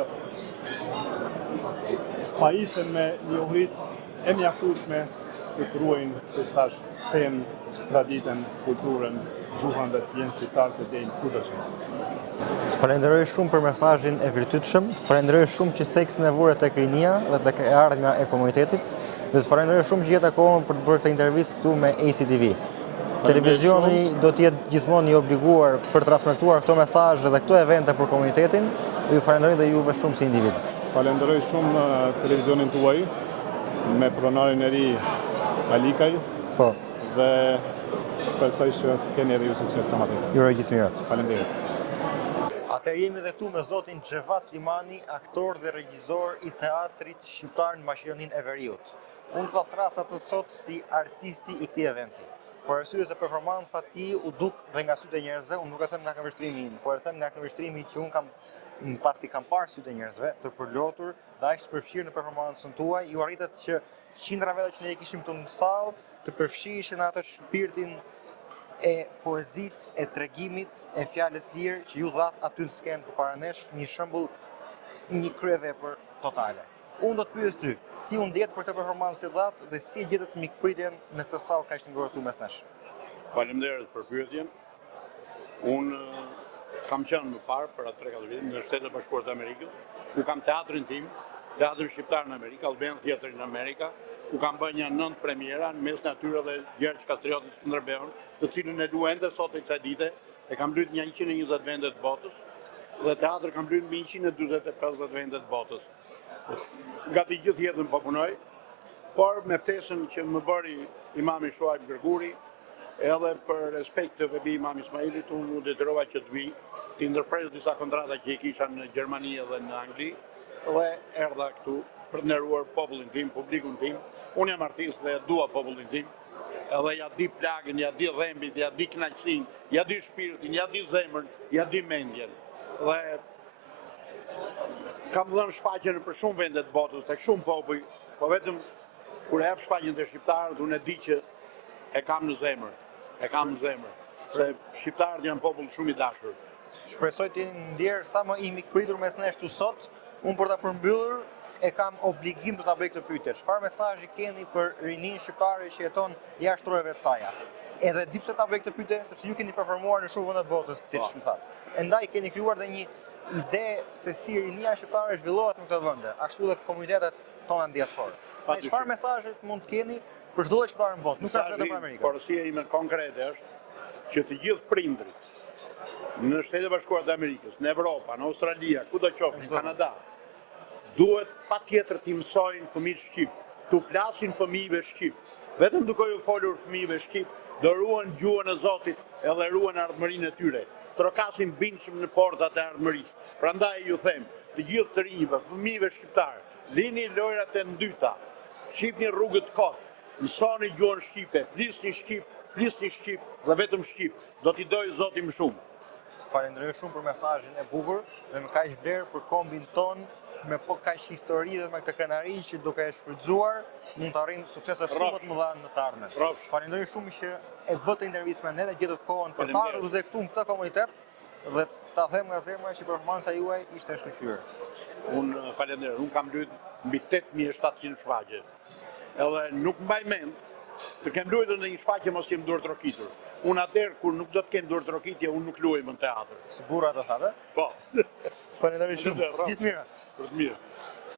pajisen me njohuritë e mjaftueshme që të ruajnë, si thash, fenë, traditën, kulturën, gjuhën dhe të jenë shqiptarë të dejnë kudo që. Të falenderoj shumë për mesazhin e virtytshëm, të falenderoj shumë që theksin e vure tek rinia dhe tek e ardhmja e komunitetit, dhe të falenderoj shumë që jeta kohën për të bërë këtë intervistë këtu me ACTV. Televizioni do të jetë gjithmonë i obliguar për të transmetuar këto mesazhe dhe këto evente për komunitetin, dhe ju falenderoj dhe juve shumë si individ. Falenderoj shumë televizionin tuaj me pronarin e ri Alikaj. Po, Dhe shpresoj që të keni edhe ju sukses sa më tepër. ju uroj gjithë mirat. Faleminderit. Atëherë jemi edhe këtu me zotin Xhevat Limani, aktor dhe regjisor i teatrit shqiptar në Maqedoninë e Veriut. Unë do të thras atë sot si artisti i këtij eventi. Për arsye se performanca e tij u duk dhe nga sytë e njerëzve, unë nuk e them nga këndvështrimi im, por e them nga këndvështrimi që unë kam pasi kam parë sytë e njerëzve të përlotur dhe aq të përfshirë në performancën tuaj, ju arritet që qindra vete që ne kishim këtu në sallë të përfshihen në atë shpirtin e poezisë, e tregimit, e fjalës lirë që ju dhat aty në skenë përpara nesh, një shembull, një kryevepër totale. Unë do të pyes ty, si u ndjet për këtë performancë dhat dhe si gjetet mikpritjen në këtë sallë kaq të ngrohtë mes nesh? Faleminderit për pyetjen. Unë kam qenë më parë për atë 3-4 vite në Shtetet e Bashkuara të Amerikës, ku kam teatrin tim, teatrin shqiptar në Amerikë, Albanian Theatre në Amerika, ku kam bërë një 9 premiera në mes natyre dhe Gjergj Kastriotit Skënderbeun, të cilën e luaj ende sot e kësaj dite, e kam luajtur në 120 vende të botës, dhe teatri kam luajtur në 145 vende të botës. Gati gjithë jetën po punoj, por me ftesën që më bëri imami Shuaib Gërguri, edhe për respekt të vebi imam Ismailit, unë u detyrova që të vi, të ndërpres disa kontrata që i kisha në Gjermani dhe në Angli, dhe erdha këtu për të nderuar popullin tim, publikun tim. Unë jam artist dhe dua popullin tim, edhe ja di plagën, ja di dhembit, ja di kënaqësinë, ja di shpirtin, ja di zemrën, ja di mendjen. Dhe kam dhënë shfaqjen për shumë vende të botës, tek shumë popull, po vetëm kur e jap shfaqjen te shqiptarët, unë e di që e kam në zemër. E kam në zemër. Se shqiptarët janë popull shumë i dashur. Shpresoj të jeni ndjerë sa më i mikpritur mes nesh këtu sot. Unë për ta përmbyllur e kam obligim të ta bëj këtë pyetje. Çfarë mesazhi keni për rinin shqiptare që jeton jashtë rrojeve të saja? Edhe di pse ta bëj këtë pyetje, sepse ju keni performuar në shumë vende të botës, siç më thatë. Endaj keni krijuar dhe një ide se si rinia shqiptare zhvillohet në këto vende, ashtu dhe komunitetet tona në diasporë. Dhe çfarë mesazhi mund të keni për çdo shqiptar në botë, nuk ka vetëm për Amerikën? Porosia ime konkrete është që të gjithë prindrit në Shtetet e Bashkuara të Amerikës, në Evropë, në Australi, kudo qoftë, në Kanada, duhet patjetër të mësojnë fëmijët shqip, të flasin fëmijëve shqip. Vetëm duke u folur fëmijëve shqip, do ruan gjuhën e Zotit edhe ruan ardhmërinë e tyre. Trokasin bindshëm në portat e ardhmërisë. Prandaj ju them, të gjithë të rinjve, fëmijëve shqiptar, lini lojrat e ndyta, shqipni rrugët kot, mësoni gjuhën shqipe, flisni shqip dhe vetëm shqip. Do t'i doj Zoti më shumë. Falenderoj shumë për mesazhin e bukur dhe me kaq vlerë për kombin ton, me po kaq histori dhe me këtë krenari që duke e shfrytzuar mund të arrijmë suksese shumë të mëdha në të ardhmen. Falenderoj shumë që e bëte intervistë me ne dhe gjetët kohën për të ardhur dhe këtu në këtë komunitet dhe ta them nga zemra që performanca juaj ishte e shkëlqyer. Unë falenderoj, unë kam luajtur mbi 8700 shfaqje. Edhe nuk mbaj mend të kem luajtur në një shfaqje mos jem duar trokitur. Unë atëherë kur nuk do të kem duar trokitje, unë nuk luaj më në teatr. Sigura të thatë? Po. Falenderoj shumë. Gjithë mirat. Për të mirë.